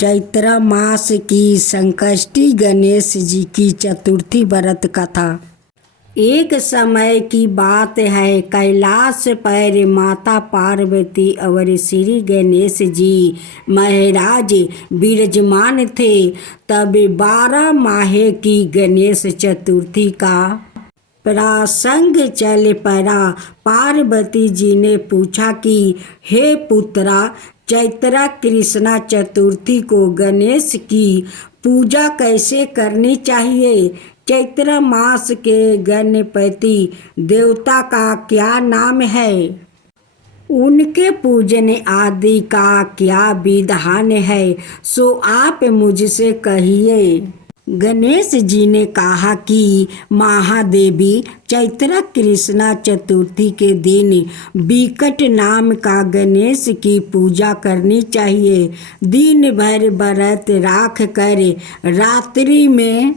चैत्र मास की संकष्टी गणेश जी की चतुर्थी व्रत कथा। एक समय की बात है, कैलाश पर माता पार्वती और श्री गणेश जी महाराज विराजमान थे। तब 12 माह की गणेश चतुर्थी का प्रसंग चल पड़ा। पार्वती जी ने पूछा कि हे पुत्रा, चैत्र कृष्णा चतुर्थी को गणेश की पूजा कैसे करनी चाहिए? चैत्र मास के गणपति देवता का क्या नाम है? उनके पूजन आदि का क्या विधान है? सो आप मुझसे कहिए। गणेश जी ने कहा कि महादेवी, चैत्र कृष्णा चतुर्थी के दिन विकट नाम का गणेश की पूजा करनी चाहिए। दिन भर व्रत राख कर रात्रि में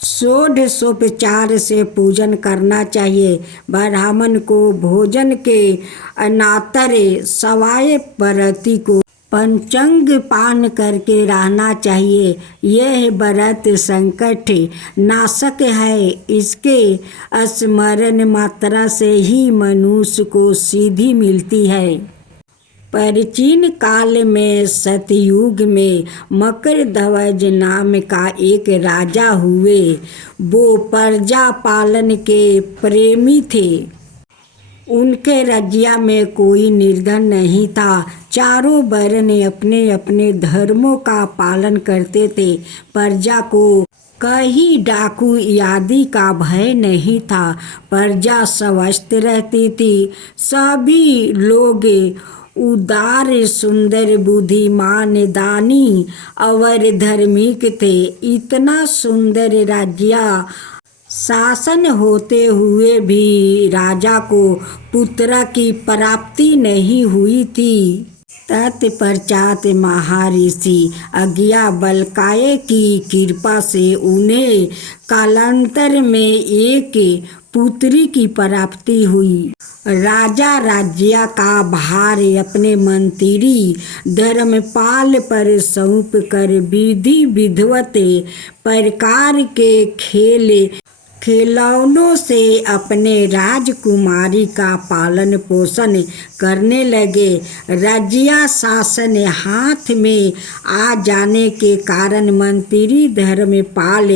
षोडशोपचार से पूजन करना चाहिए। ब्राह्मण को भोजन के अनंतर सवाए व्रती को पंचांग पान करके रहना चाहिए। यह व्रत संकट नाशक है। इसके स्मरण मात्रा से ही मनुष्य को सिद्धि मिलती है। प्राचीन काल में सतयुग में मकरध्वज नाम का एक राजा हुए। वो प्रजा पालन के प्रेमी थे। उनके राज्य में कोई निर्धन नहीं था। चारों वर्ण अपने अपने धर्मों का पालन करते थे। प्रजा को कहीं डाकू आदि का भय नहीं था। प्रजा स्वस्थ रहती थी। सभी लोग उदार, सुंदर, बुद्धिमान, दानी और धार्मिक थे। इतना सुंदर राज्य शासन होते हुए भी राजा को पुत्र की प्राप्ति नहीं हुई थी। तत्पश्चात महर्षि याज्ञवल्क्य की कृपा से उन्हें कालांतर में एक पुत्री की प्राप्ति हुई। राजा राज्य का भार अपने मंत्री धर्मपाल पर सौंप कर विधि विधिवत प्रकार के खिलौनों से अपने राजकुमारी का पालन पोषण करने लगे। राज्य शासन हाथ में आ जाने के कारण मंत्री धर्मपाल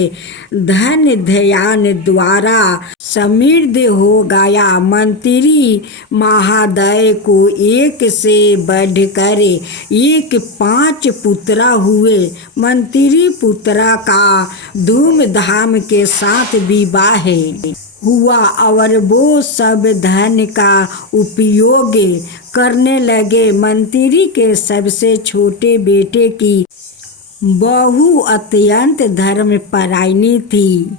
धन ध्यान द्वारा समृद्ध हो गया। मंत्री महोदय को एक से बढ़कर एक 5 पुत्र हुए। मंत्री पुत्र का धूमधाम के साथ विवाह हुआ और वो सब धन का उपयोग करने लगे। मंत्री के सबसे छोटे बेटे की बहू अत्यंत धर्मपरायणी थी।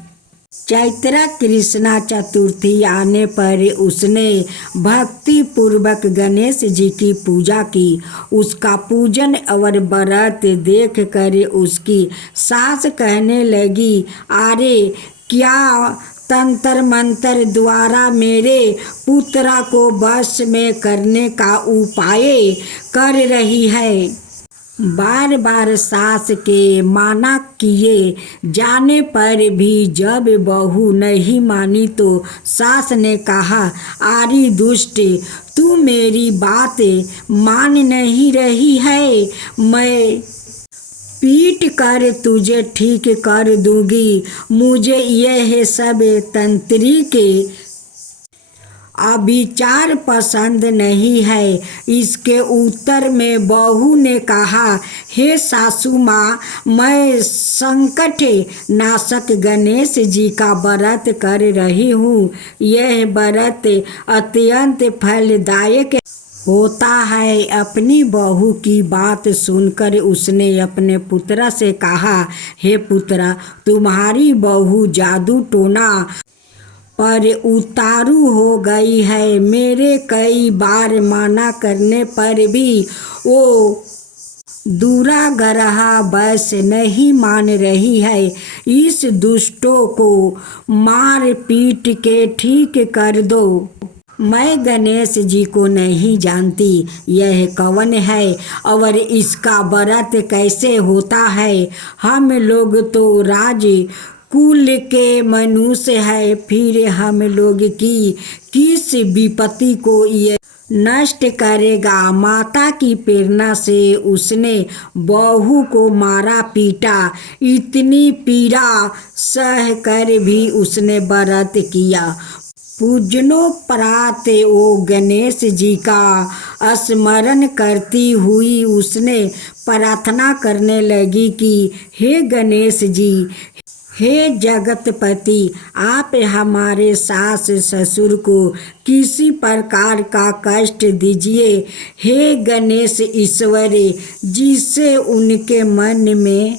चैत्र कृष्णा चतुर्थी आने पर उसने भक्ति पूर्वक गणेश जी की पूजा की। उसका पूजन और व्रत देख कर उसकी सास कहने लगी, अरे क्या तंत्र मंत्र द्वारा मेरे पुत्र को वश में करने का उपाय कर रही है। बार बार सास के माना किए जाने पर भी जब बहू नहीं मानी तो सास ने कहा, अरे दुष्ट, तू मेरी बात मान नहीं रही है। मैं पीट कर तुझे ठीक कर दूंगी। मुझे यह सब तांत्रिक अविचार पसंद नहीं है। इसके उत्तर में बहू ने कहा, हे सासू माँ, मैं संकट नाशक गणेश जी का व्रत कर रही हूँ। यह व्रत अत्यंत फलदायक होता है। अपनी बहू की बात सुनकर उसने अपने पुत्र से कहा, हे पुत्र, तुम्हारी बहू जादू टोना पर उतारू हो गई है। मेरे कई बार माना करने पर भी वो दुराग्रह बस नहीं मान रही है। इस दुष्टों को मार पीट के ठीक कर दो। मैं गणेश जी को नहीं जानती, यह कौन है और इसका व्रत कैसे होता है। हम लोग तो राज कुल के मनुष्य है, फिर हम लोग की किस विपत्ति को ये नष्ट करेगा। माता की प्रेरणा से उसने बहू को मारा पीटा, इतनी पीड़ा सह कर भी उसने व्रत किया। पूजनोपरांत वो गणेश जी का स्मरण करती हुई उसने प्रार्थना करने लगी कि हे गणेश जी, हे जगतपति, आप हमारे सास ससुर को किसी प्रकार का कष्ट दीजिए। हे गणेश ईश्वर, जिससे उनके मन में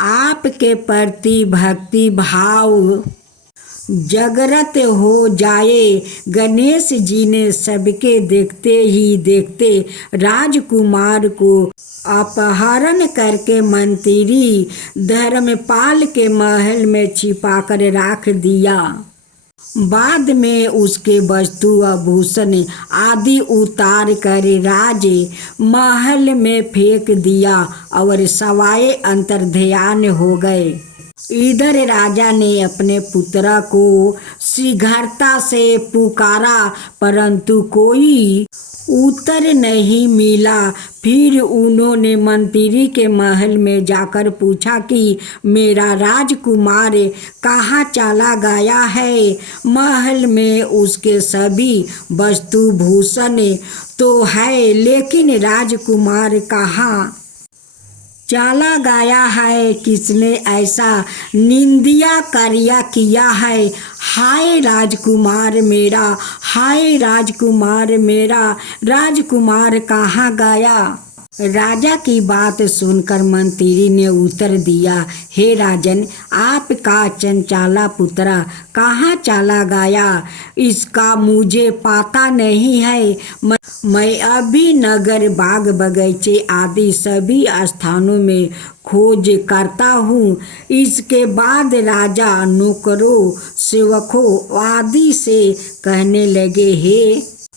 आपके प्रति भक्ति भाव जागृत हो जाए। गणेश जी ने सबके देखते ही देखते राजकुमार को अपहरण करके मंत्री धर्मपाल के महल में छिपाकर रख दिया। बाद में उसके वस्तु आभूषण आदि उतार कर राज महल में फेंक दिया और सवाए अंतर्ध्यान हो गए। इधर राजा ने अपने पुत्र को शीघ्रता से पुकारा, परंतु कोई उत्तर नहीं मिला। फिर उन्होंने मंत्री के महल में जाकर पूछा कि मेरा राजकुमार कहाँ चला गया है। महल में उसके सभी वस्तु भूषण तो है, लेकिन राजकुमार कहाँ चला गया है, किसने ऐसा निंदिया कार्य किया है। हाय राजकुमार मेरा, हाय राजकुमार मेरा, राजकुमार कहाँ गया। राजा की बात सुनकर मंत्री ने उत्तर दिया, हे राजन, आपका चंचला पुत्र कहाँ चला गया, इसका मुझे पता नहीं है। मैं अभी नगर, बाग, बगीचे आदि सभी स्थानों में खोज करता हूँ। इसके बाद राजा नौकरों, सेवकों आदि से कहने लगे,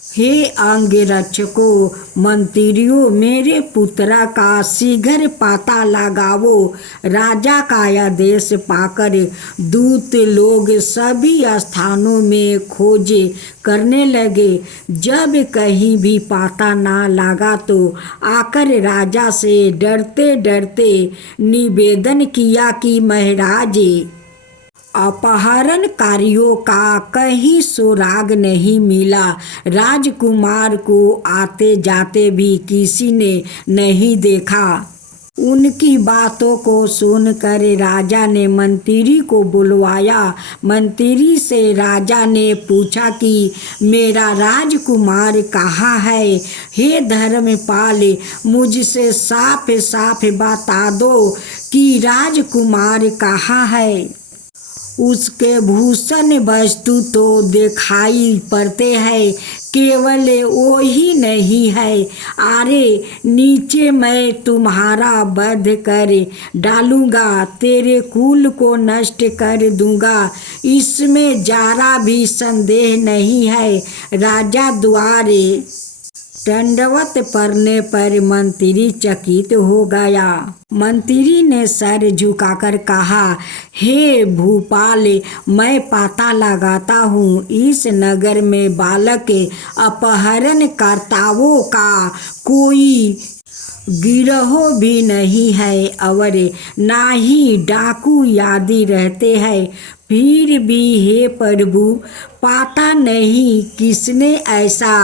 हे अंगरक्षकों, मंत्रियों, मेरे पुत्र का शीघ्र पता लगाओ। राजा का आदेश पाकर दूत लोग सभी स्थानों में खोज करने लगे। जब कहीं भी पता ना लगा तो आकर राजा से डरते डरते निवेदन किया कि महाराज, अपहरणकारियों का कहीं सुराग नहीं मिला। राजकुमार को आते जाते भी किसी ने नहीं देखा। उनकी बातों को सुनकर राजा ने मंत्री को बुलवाया। मंत्री से राजा ने पूछा कि मेरा राजकुमार कहाँ है। हे धर्मपाल, मुझसे साफ साफ बता दो कि राजकुमार कहाँ है। उसके भूषण वस्तु तो दिखाई पड़ते हैं, केवल वो ही नहीं है। अरे नीचे मैं तुम्हारा वध कर डालूंगा, तेरे कुल को नष्ट कर दूंगा, इसमें जरा भी संदेह नहीं है। राजा द्वारे दंडवत पड़ने पर मंत्री चकित हो गया। मंत्री ने सर झुकाकर कहा, हे भूपाल, मैं पता लगाता हूँ, इस नगर में बालक अपहरणकर्ताओं का कोई गिरोह भी नहीं है और ना ही डाकू आदि रहते हैं। फिर भी हे प्रभु, पता नहीं किसने ऐसा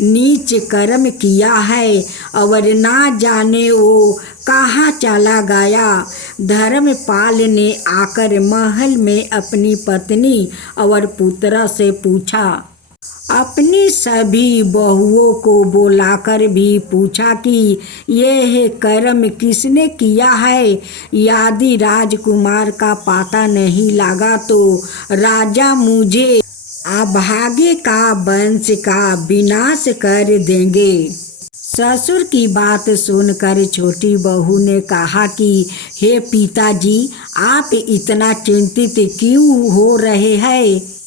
नीच कर्म किया है और ना जाने वो कहाँ चला गया। धर्मपाल ने आकर महल में अपनी पत्नी और पुत्र से पूछा। अपनी सभी बहुओं को बुलाकर भी पूछा कि यह कर्म किसने किया है। यदि राजकुमार का पता नहीं लगा तो राजा मुझे अभागे का वंश का विनाश कर देंगे। ससुर की बात सुनकर छोटी बहू ने कहा कि हे पिताजी, आप इतना चिंतित क्यों हो रहे हैं।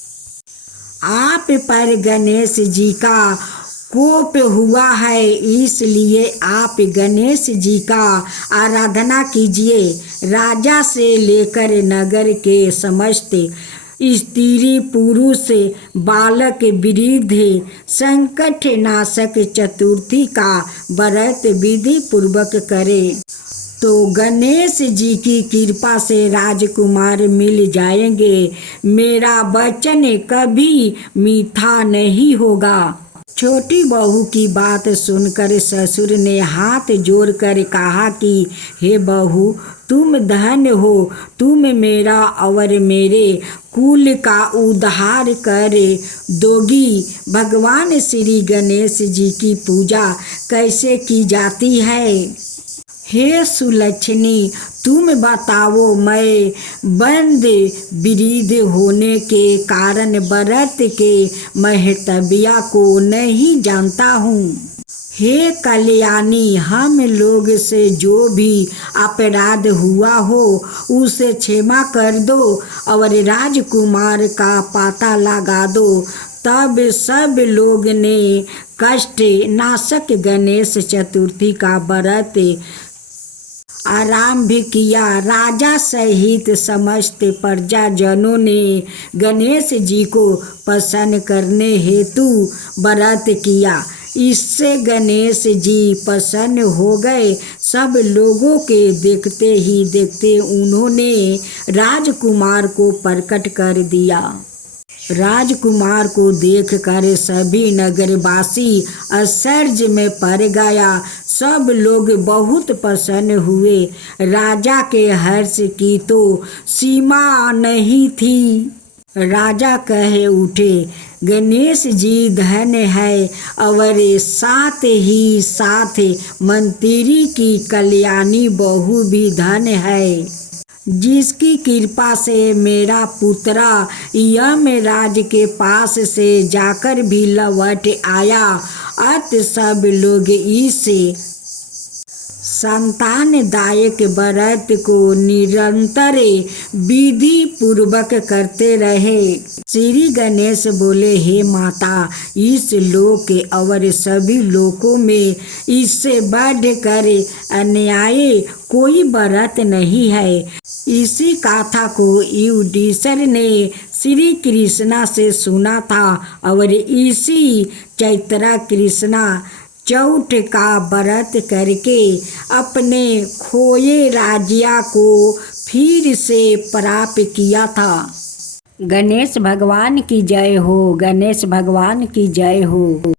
आप पर गणेश जी का कोप हुआ है, इसलिए आप गणेश जी का आराधना कीजिए। राजा से लेकर नगर के समस्त स्त्री पुरुष बालक वृद्ध संकट नाशक चतुर्थी का व्रत विधि पूर्वक करे तो गणेश जी की कृपा से राजकुमार मिल जाएंगे। मेरा वचन कभी मीठा नहीं होगा। छोटी बहू की बात सुनकर ससुर ने हाथ जोड़कर कहा कि हे बहू, तुम धन्य हो, तुम मेरा और मेरे कुल का उद्धार कर दोगी। भगवान श्री गणेश जी की पूजा कैसे की जाती है? हे सुलक्षणी, तुम बताओ। मैं बंद वृद्ध होने के कारण व्रत के महत्व को नहीं जानता हूँ। हे कल्याणी, हम लोग से जो भी अपराध हुआ हो उसे क्षमा कर दो और राजकुमार का पता लगा दो। तब सब लोग ने कष्ट नाशक गणेश चतुर्थी का व्रत आरंभ किया। राजा सहित समस्त प्रजाजनों ने गणेश जी को प्रसन्न करने हेतु व्रत किया। इससे गणेश जी प्रसन्न हो गए। सब लोगों के देखते ही देखते उन्होंने राजकुमार को प्रकट कर दिया। राजकुमार को देखकर सभी नगरवासी आश्चर्य में पड़ गया। सब लोग बहुत प्रसन्न हुए। राजा के हर्ष की तो सीमा नहीं थी। राजा कहे उठे, गणेश जी धन्य है और साथ ही साथ मंत्री की कल्याणी बहू भी धन्य है, जिसकी कृपा से मेरा पुत्रा यमराज के पास से जाकर भी लौट आया। अत सब लोग इस संतानदायक व्रत को निरंतर विधि पूर्वक करते रहे। श्री गणेश बोले, हे माता, इस लोक और सभी लोकों में इससे बढ़कर अन्याय कोई व्रत नहीं है। इसी कथा को युधिष्ठिर ने श्री कृष्णा से सुना था और इसी चैत्र कृष्णा चौथ का व्रत करके अपने खोए राज्य को फिर से प्राप्त किया था। गणेश भगवान की जय हो। गणेश भगवान की जय हो।